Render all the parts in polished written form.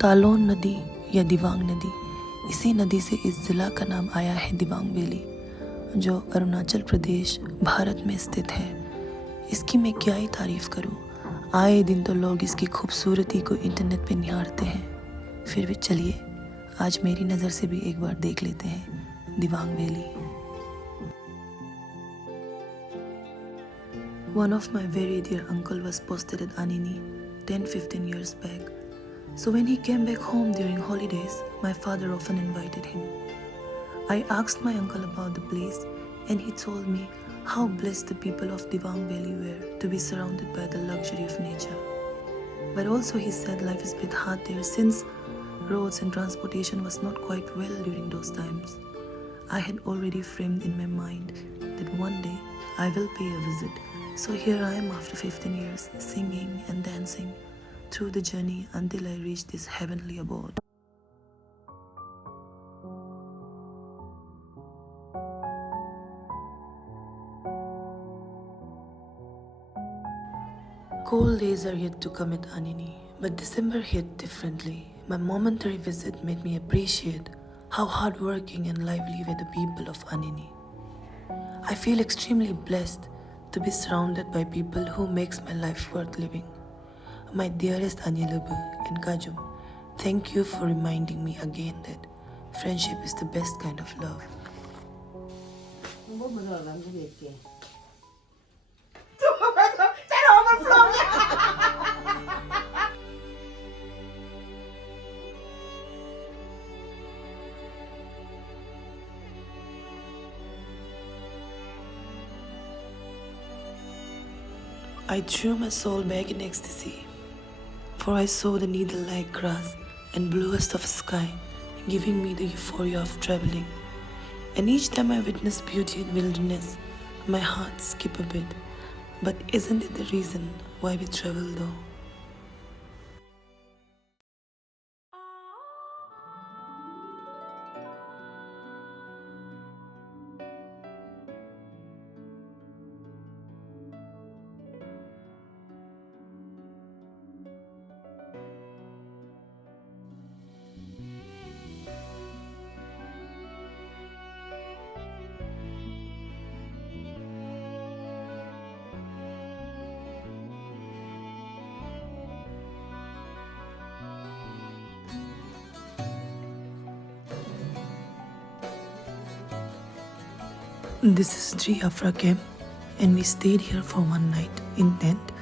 Talon नदी या दिबांग नदी, इसी नदी से इस ज़िला का नाम आया है दिबांग वैली, जो अरुणाचल प्रदेश भारत में स्थित है। इसकी मैं क्या ही तारीफ़ करूं। आए दिन तो लोग इसकी खूबसूरती को इंटरनेट पे निहारते हैं। फिर भी चलिए आज मेरी नज़र से भी एक बार देख लेते हैं Dibang valley. One of my very dear uncle was posted at Anini 10-15 years back. So when he came back home during holidays, my father often invited him. I asked my uncle about the place and he told me how blessed the people of Dibang Valley were to be surrounded by the luxury of nature. But also he said life is a bit hard there since roads and transportation was not quite well during those times. I had already framed in my mind that one day I will pay a visit. So here I am after 15 years, singing and dancing through the journey until I reach this heavenly abode. Cold days are yet to come at Anini, but December hit differently. My momentary visit made me appreciate how hardworking and lively were the people of Anini. I feel extremely blessed to be surrounded by people who makes my life worth living. My dearest Anilubu and Kajum, thank you for reminding me again that friendship is the best kind of love. I threw my soul back in ecstasy, for I saw the needle-like grass and bluest of sky, giving me the euphoria of traveling. And each time I witness beauty in wilderness, my heart skip a bit. But isn't it the reason why we travel though? This is Tree Afra Camp and we stayed here for one night in tent.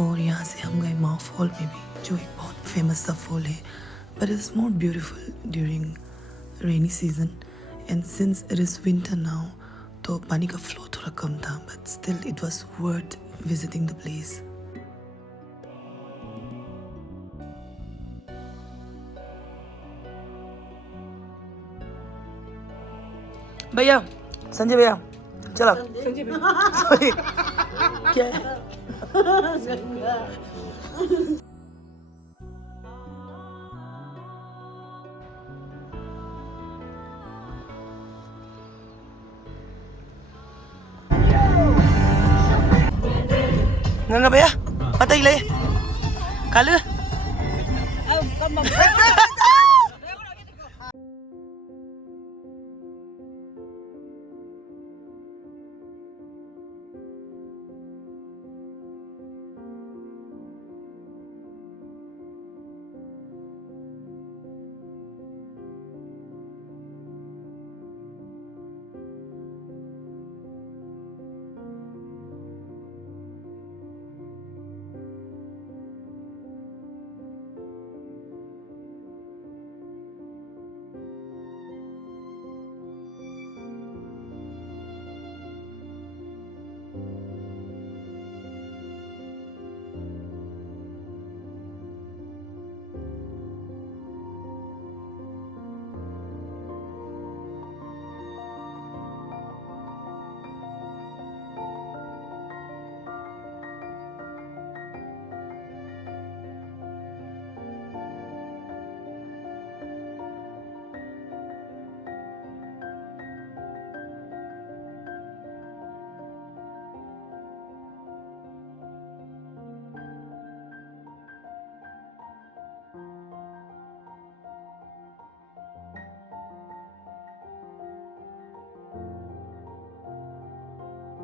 और यहाँ से हम गए Maui fall में भी, जो एक बहुत फेमस सा फॉल है, but it's more beautiful during rainy season and since it is winter now तो पानी का फ्लो थोड़ा कम था, but still it was worth visiting the place. भैया संजय भैया चलो सॉरी क्या है Nga ba ya? Patay lay. Kalu.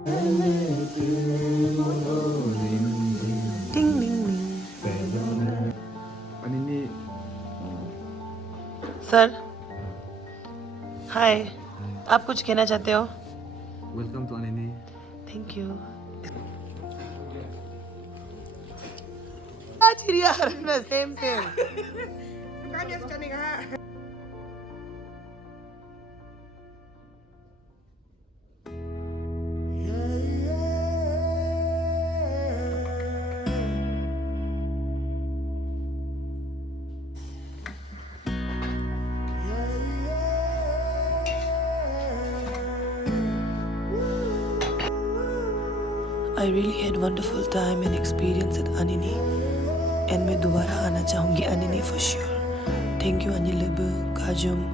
Ding ding ding. Anini, sir hi, आप कुछ कहना चाहते हो? welcome to Anini. Thank you. चिड़िया same same. I really had wonderful time and experience at Anini, and मैं दोबारा आना चाहूँगी Anini for sure. Thank you Anilab, Kajum,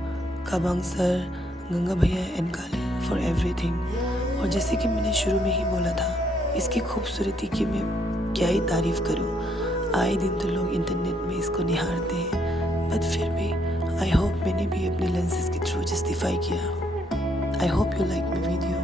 Kabang sir, Ganga भैया and काले for everything. और जैसे कि मैंने शुरू में ही बोला था, इसकी खूबसूरती की मैं क्या ही तारीफ करूँ। आए दिन तो लोग इंटरनेट में इसको निहारते हैं, बट फिर भी आई होप मैंने भी अपने लेंसेज के थ्रू जस्टिफाई किया। I hope you like my video.